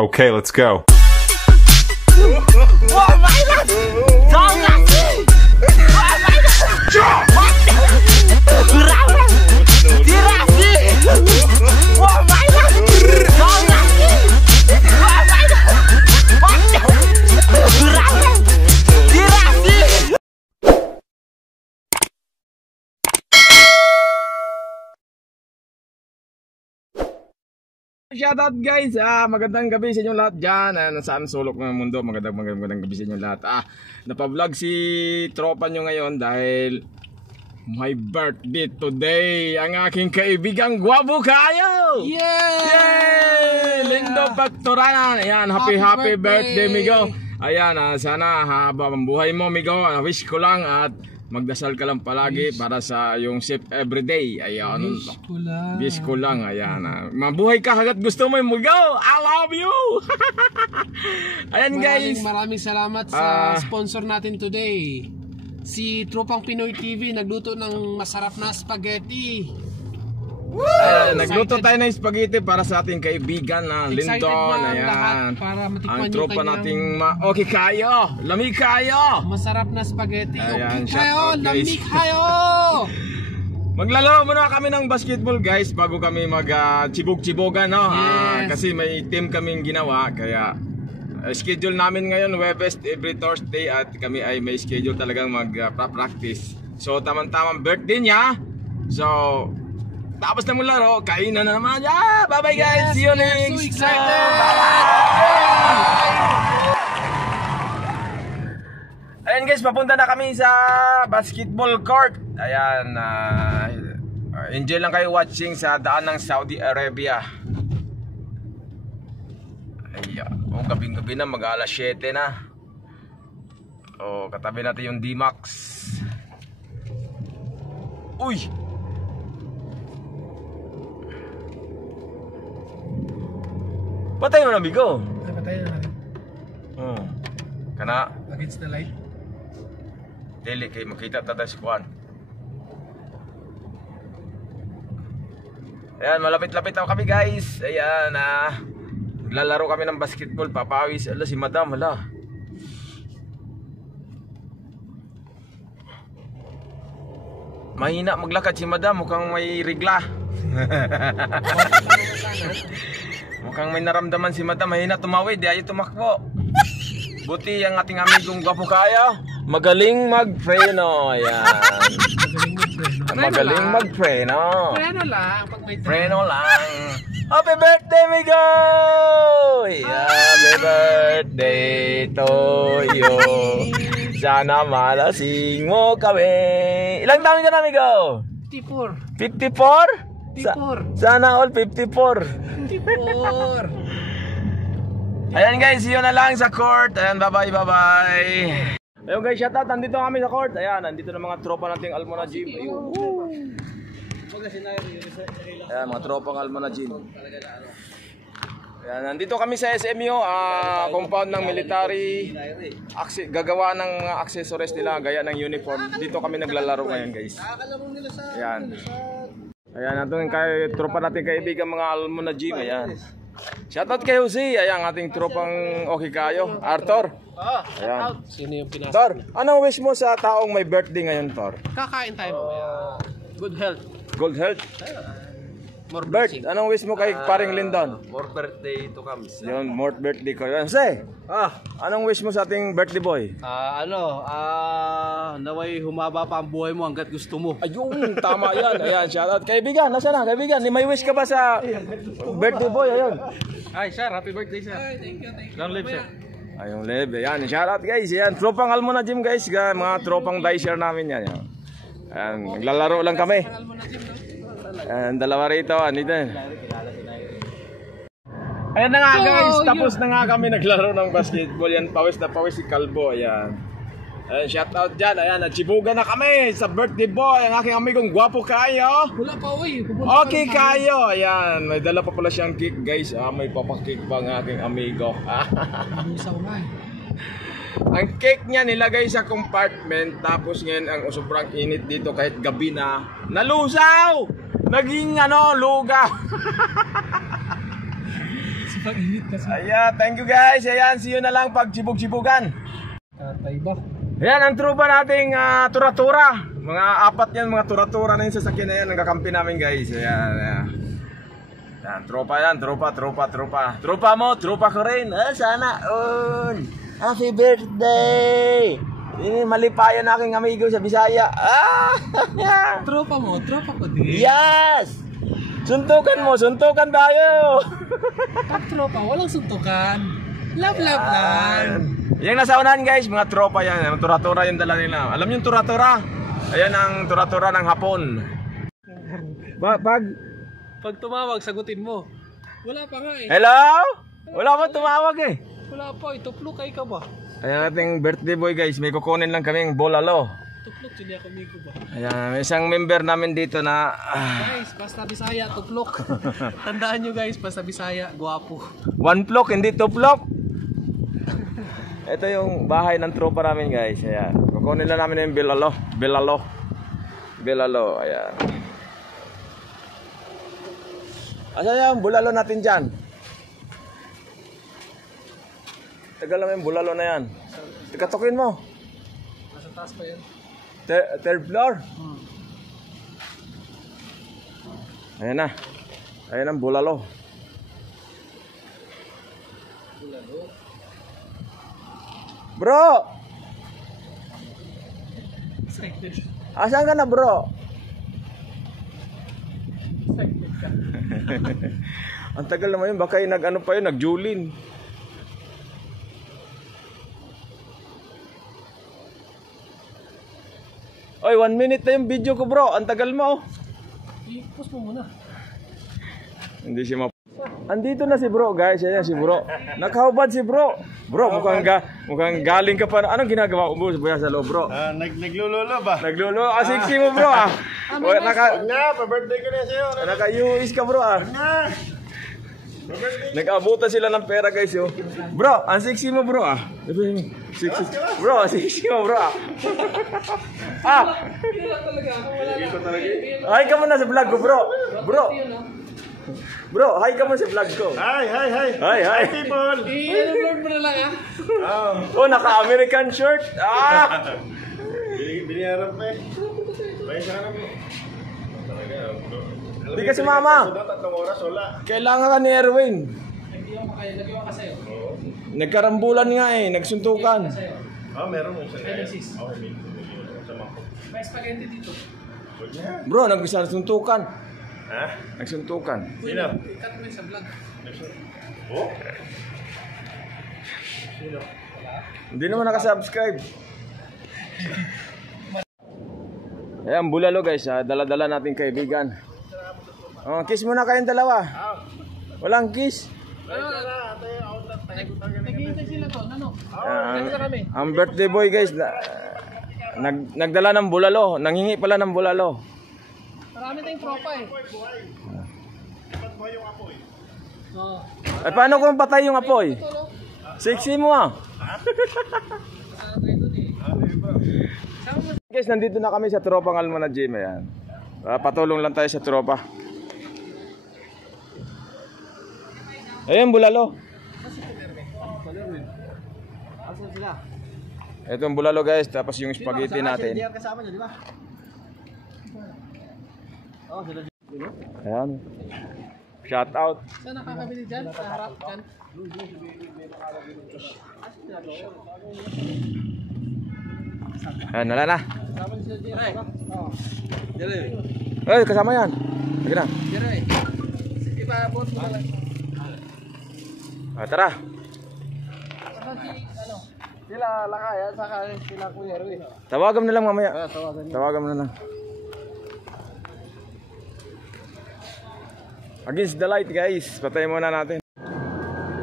Okay, let's go. Shoutout guys, magandang gabi sa inyo lahat dyan, nasaan sulok ng mundo, magandang gabi sa inyo lahat. Napablog si tropa nyo ngayon dahil my birthday today, ang aking kaibigang Gwapo Kayo! Yay! Lindo Pactoranan, ayan, happy birthday migo. Ayan, sana haba ang buhay mo migo, wish ko lang at magdasal ka lang palagi para sa yung safe everyday. Ayan. Wish ko lang. Ayan. Mabuhay ka hanggat gusto mo mo go. I love you. Ayan guys. Maraming salamat sa sponsor natin today. Si Tropang Pinoy TV nagluto ng masarap na spaghetti. Nagluto tayo ng spaghetti para sa ating kaibigan na Lindon. Ayan. Para ang tropa nating okay kayo. Lamig kayo. Masarap na spaghetti. Ayan, okay kayo. Lamig kayo. Maglalaro muna kami ng basketball guys bago kami mag-chibog-chibogan, no? Yes. Kasi may team kaming ginawa kaya schedule namin ngayon Webes every Thursday at kami ay may schedule talagang mag-practice. So tamang-tamang birthday niya. So tapos na maglaro, kainan na naman. Bye-bye guys. See you next time. Ayan guys, papunta na kami sa basketball court. Ayan, enjoy lang kayo watching sa daan ng Saudi Arabia. Ayan, gabing-gabi na, mag-alas 7 na. Katabi natin yung D-Max. Uy! Patay mo na bigo. Patay na natin. Kana against the light. Dili kay makita ta sa kuan. Ayan, malapit-lapit na kami guys. Ayan, lalaro kami ng basketball. Papawis. Ala si Madam, hala. Mahina maglakad si Madam, mukhang may rigla. Mukhang may naramdaman si Madam, mahina tumawid, di ayaw tumakbo. Buti ang ating amigong Gwapo Kayo, magaling mag-preno. Ayan. Magaling mag-preno. Preno lang. Pag may preno lang. Happy birthday, migo! Happy birthday to you. Sana malasing mo kami. Ilang taon ka na, migo? 54. 54? 54. Sana all 54. 54. Ayan guys, yun na lang sa court. Ayan, bye-bye. Ayun guys, shoutout. Nandito kami sa court. Ayan, nandito na mga tropa nating Almona Gym. Ayun. Ayan, mga tropang Almona Gym. Ayan, nandito kami sa SMU, compound ng military. Gagawa ng accessories nila, gaya ng uniform. Dito kami naglalaro ngayon guys. Ayan. Ayan, nandun kay tropa natin kaibigan mga Almona Gym. Ayan. Shoutout kay Jose. Ayan, ating tropang okay kayo. Arthur. Ayan. Sino yung pinasa? Tor, anong wish mo sa taong may birthday ngayon, Tor? Kakain tayo mamaya. Good health. Good health? More Bert, anong wish mo kay paring Lindon? More birthday to come. Yun, more birthday ko. Jose, anong wish mo sa ating birthday boy? Naway humaba pa ang buhay mo hanggat gusto mo. Ayun, tama yan. Ayan, shoutout. Kaibigan, nasa na? Kaibigan, may wish ka ba sa birthday boy? Ayun. Ay, sir, happy birthday, sir. Thank you. Long live, sir. Ayun, live. Ayan, shoutout guys. Ayan, tropang Almona Gym guys. Mga tropang dicer namin yan. Ayan, naglalaro lang kami. Ayan, dalawa rito. Andito. Ayan na nga guys, tapos na nga kami naglaro ng basketball. Yan, pawis na pawis si Kalbo. Ayan. Ayan, shout out dyan. Ayan, nachibugan na kami sa birthday boy. Ang aking amigong Gwapo Kayo. Wala pa, uy. Okay kayo. Ayan, may dala pa pala siyang cake guys. May papakik pa ng aking amigo. Ang cake niya nilagay sa compartment. Tapos ngayon ang sobrang init dito kahit gabi na. Nalusaw! Naging lugaw. Init kasi. Ayan, thank you guys. Ayan, see you na lang pag sibog-sibugan. Tatay ba? Ayan, ang tropa nating tura-tura. Mga apat yan, mga tura-tura na yung sasakyan na yan. Nagkakampi namin guys. Ayan, ayan. Yan, tropa yan, tropa. Tropa mo, tropa ko rin. Sana all. Happy birthday! Ini malipayan aking amigo sa Bisaya. Tropa mo, tropa ko din. Yes! Suntukan mo, suntukan tayo! Pag tropa, walang suntukan. Love lang. Yung nasa unahan guys, mga tropa yan. Ang tura-tura yung dala nila. Alam yung tura-tura? Ayan ang tura-tura ng Hapon. Pag tumawag, sagutin mo. Wala pa nga eh. Hello? Wala pa tumawag eh. Wala pa, ituplok kay ka ba? Ayan ating birthday boy guys. May kukunin lang kaming bolalo. Tuplok, hindi ako migo ba? Ayan, may isang member namin dito na Guys, basta Bisaya, tuplok. Tandaan nyo guys, basta Bisaya, guwapo. one plok, hindi two plok. Ito yung bahay ng tropa namin guys. Ayan. Kukunin lang namin yung bilalo. Ayan. Asan yung bulalo natin dyan? Tagal naman yung bulalo na yan. Katukin mo. Nasa taas pa yan. Third floor. Ayan na. Ayan ang bulalo. Bro! Excited. Asan ka na bro? Excited ka. Ang tagal naman yun. Baka yung nag-ano pa yun, nag-julin. Oy, 1 minute na yung video ko bro. Ang tagal mo. I-post mo muna. Hindi siya Andito na si bro guys. Ayan si bro. Nakahubad si bro. Bro, mukhang galing ka pa. Anong ginagawa mo sa loob bro? Naglululo ba? Naglululo. Sexy mo bro ah. Pa-birthday ko na sa'yo. Naka-US ka bro ah. Nag-abutan sila ng pera guys yo. Bro, ang sexy mo bro ah. Sexy. Bro, ang sexy mo bro ah. Hi ka muna sa vlog ko bro. Bro, hi ka muna sa vlog ko. Hi people. I-upload mo na lang ah. Oh, naka-American shirt. Biniharap pa eh. Bayan sa kanan mo. Hindi kasi mama. 3 oras, wala. Kailangan ka ni Erwin. Hindi ako makaya. Nagawa ka sa'yo. Nagkarambulan nga eh, nagsuntukan. Meron mo isa na yan. Sis. Okay, sa mako. May spaghetti dito. Bro, nagsuntukan. Ha? Nagsuntukan. Sino? I-cut mo yun sa vlog. Oh? Hindi naman nakasubscribe. Ayan, bulalo guys, dala-dala nating kaibigan. Kiss muna kayong dalawa. Walang kiss. Naghihintay sila to. Ano? Ang birthday boy guys, nagdala ng bulalo. Nanghingi pala ng bulalo. Marami tayong tropa eh. Oo. Ay, paano kung patay yung apoy? Sexy mo ah. Guys, nandito na kami sa tropang Almana Gym. Ayan. Patulong lang tayo sa tropa. Ayan, bulalo. Asan sila? Ito ang bulalo guys, tapos yung spaghetti natin. Hindi kasama niya, di ba? Oh, sila. Ayan. Shout out. Saan nakakabili dyan? Sa harap dyan? Ayan, wala na. Kasama niya sila dyan. Oo. Dire. Ay, kasama yan. Sige na. Dire. Sige pa, boss mo lang. Tara. Saan si, ano? Sila lakay, saka sila Kuya Erwin. Tawagan mo na lang mamaya. Tawagan niyo. Tawagan mo na lang. Against the light guys. Patayin muna natin.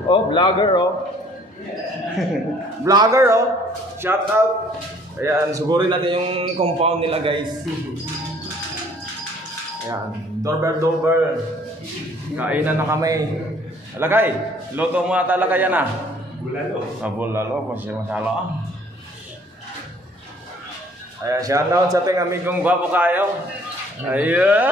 Oh, vlogger oh. Vlogger oh. Shout out. Ayan, sugurin natin yung compound nila guys. Ayan, doorbell. Kainan na kami. Alagay, luto mo ata alagay yan ah. Bulalo. Bulalo, kasi masala ah. Ayan, shoutout sa ating amigong Guwapo Kayo. Ayan.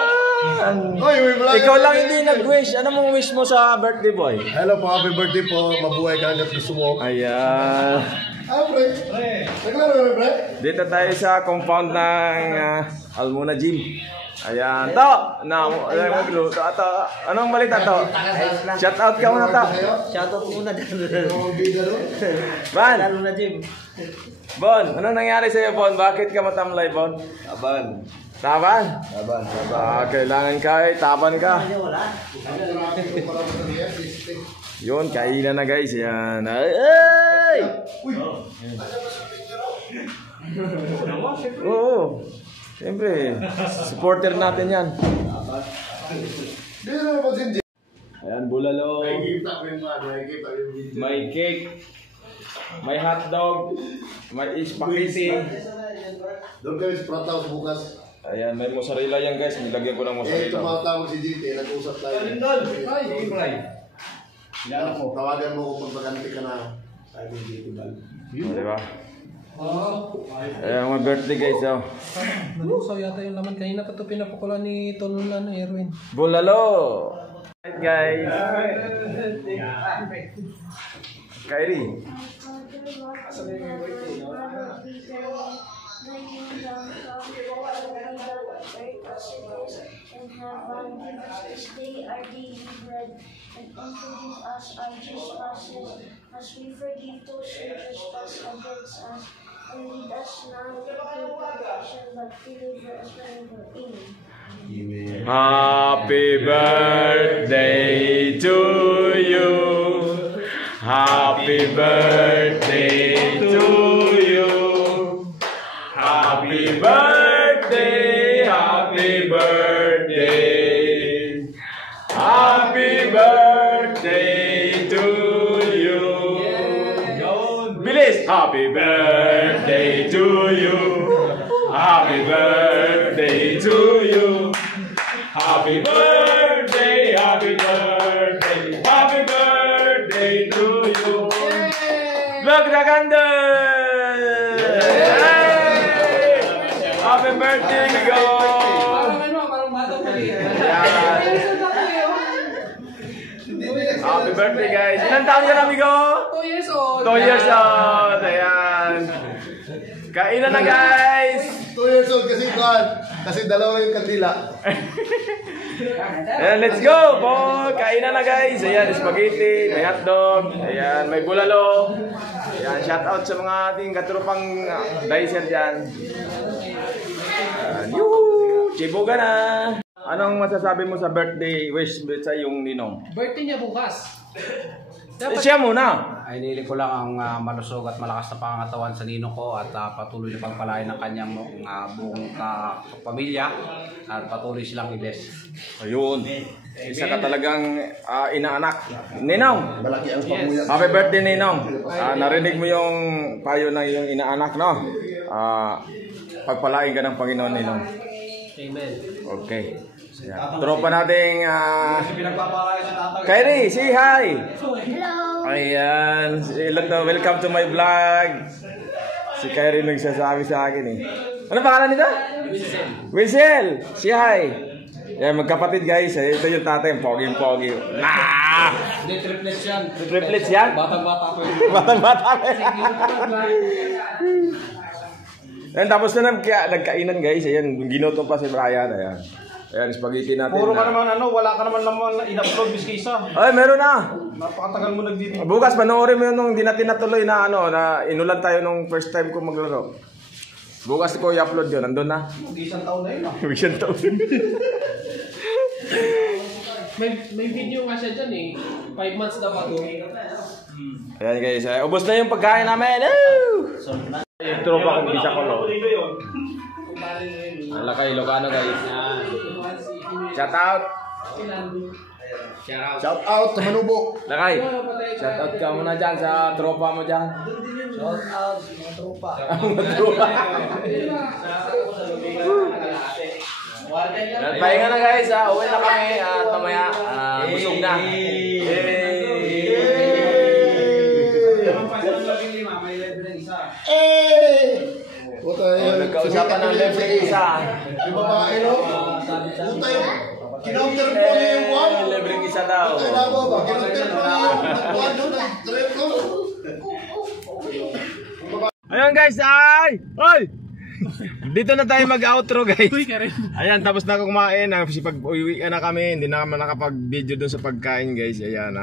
Ikaw lang hindi nag-wish. Ano mong wish mo sa birthday boy? Hello po, happy birthday po. Mabuhay ka hanggat gusto mo. Ayan. Pre. Naglaro na, pre? Dito tayo sa compound ng Almuna Gym. Ayan. To! Anong balita to? Shoutout ka muna to. Shoutout muna dyan. Ban! Lalo na Jim. Bon, anong nangyari sa'yo, Bon? Bakit ka matamlay, Bon? Taban. Taban? Taban. Kailangan ka taban ka. Wala. Yun, kainan na guys. Yan. Ay! Oo. Siyempre, supporter natin yan. Ayan, bulalo. May cake. May hotdog. May spaghetti. Doon kami sa Prataos bukas. Ayan, may mozzarella yan guys. Nilagyan ko ng mozzarella. Tumatawag si GT, nag-usap tayo. Tawagan mo kung pagpaganti ka na. Sabi ni GT Bal. Diba? Ayan, mga birthday guys. Oh. Nalusaw yata yung laman. Kanina pa ito pinapakula ni Tolulan Erwin. Bulalo! Alright guys. Kyrie. And have give us this day our daily bread, and forgive us our trespasses, as we forgive those who trespass against us. And lead us not into temptation, but deliver us from evil. Amen. Happy birthday to you. Happy birthday to you. Happy birthday, happy birthday. Happy birthday to you. Bilis! Happy birthday to you. Happy birthday to you. Happy birthday, happy birthday, happy birthday to you. Look the candle! Happy birthday, Migo! Parang bata pa rin. Happy birthday, guys. Ilan taon ka na, Migo? 2 years old. 2 years old. Ayan. Kainan na, guys. 2 years old kasi God. Kasi dalawa yung kandila. Ayan, let's go, boy. Kainan na, guys. Ayan, spaghetti, may hotdog. Ayan, may bulalo. Ayan, shout out sa mga ating katropang dicer dyan. Ayan, yuhuu. Chibuga na. Anong masasabi mo sa birthday wish sa iyong ninong? Birthday niya bukas. Siya muna. Ay, nili ko lang ang malusog at malakas na pangangatawan sa ninong ko at patuloy na pagpalain ng kanyang buong pamilya at patuloy silang i-bless. Ayun. Isa ka talagang inaanak. Ninong. Malaki ang pamuya. Happy birthday, Ninong. Narinig mo yung payo ng iyong inaanak, no? Pagpalain ka ng Panginoon, Ninong. Amen. Okay. Tropa nating Kyrie, say hi. Hello! Ayan. Welcome to my vlog. Si Kyrie nagsasabi sa akin eh. Ano pangalan nito? Wiesel. Say hi. Yan, magkapatid guys. Ito yung tatay, pogi-pogi. Nah! Hindi, triplets yan. Triplets yan? Batang-bata ko yun. Batang-bata. Ayan, tapos na nagkainan guys. Ayan, ginutom pa si Brian. Ayan. Ayan, spaghetti natin. Puro ka naman wala ka naman naman in-upload miski isa. Ay, meron na. Napakatagal mo nagdito. Bukas, panoorin mo yun nung di natin natuloy na na inulan tayo nung first time ko maglaro. Bukas ko i-upload yun. Nandun na. Isang taon na yun. Isang taon. May video nga siya dyan eh. 5 months daw ago. Ayan guys, ubos na yung pagkain namin. Yung tropa kong bisa ko lo. Alakay, Ilocano guys. Shout out. Shout out sa Manubo. Lakay, shout out ka muna dyan sa tropa mo dyan. Shout out mga tropa. Pahinga na guys, uwi na kami at mamaya busog na. Puta, ng libre isa. Yung babae, no? Puta yun. Kinounter po niya yung buwan. Libre isa daw. Puta yun ako ba? Kinounter po niya yung buwan doon ng trip, no? Ayun guys, ay! Oy! Dito na tayo mag-outro guys. Uy, ka rin. Ayan, tapos na kumain. Pag uwi na kami, hindi na kami nakapag-video doon sa pagkain guys. Ayan,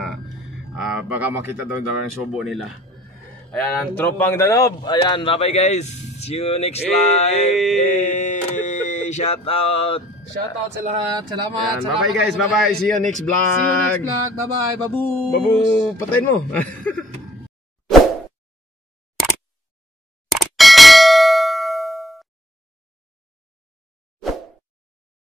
baka makita doon ng subo nila. Ayan, ang tropang Danob. Ayan, bye-bye guys. See you next live. Hey, shout out. Shout out sa lahat. Salamat. Ayan, Salamat bye-bye guys, sa bye-bye. See you next vlog. See you next vlog. Bye-bye. Babu. Babu, patayin mo.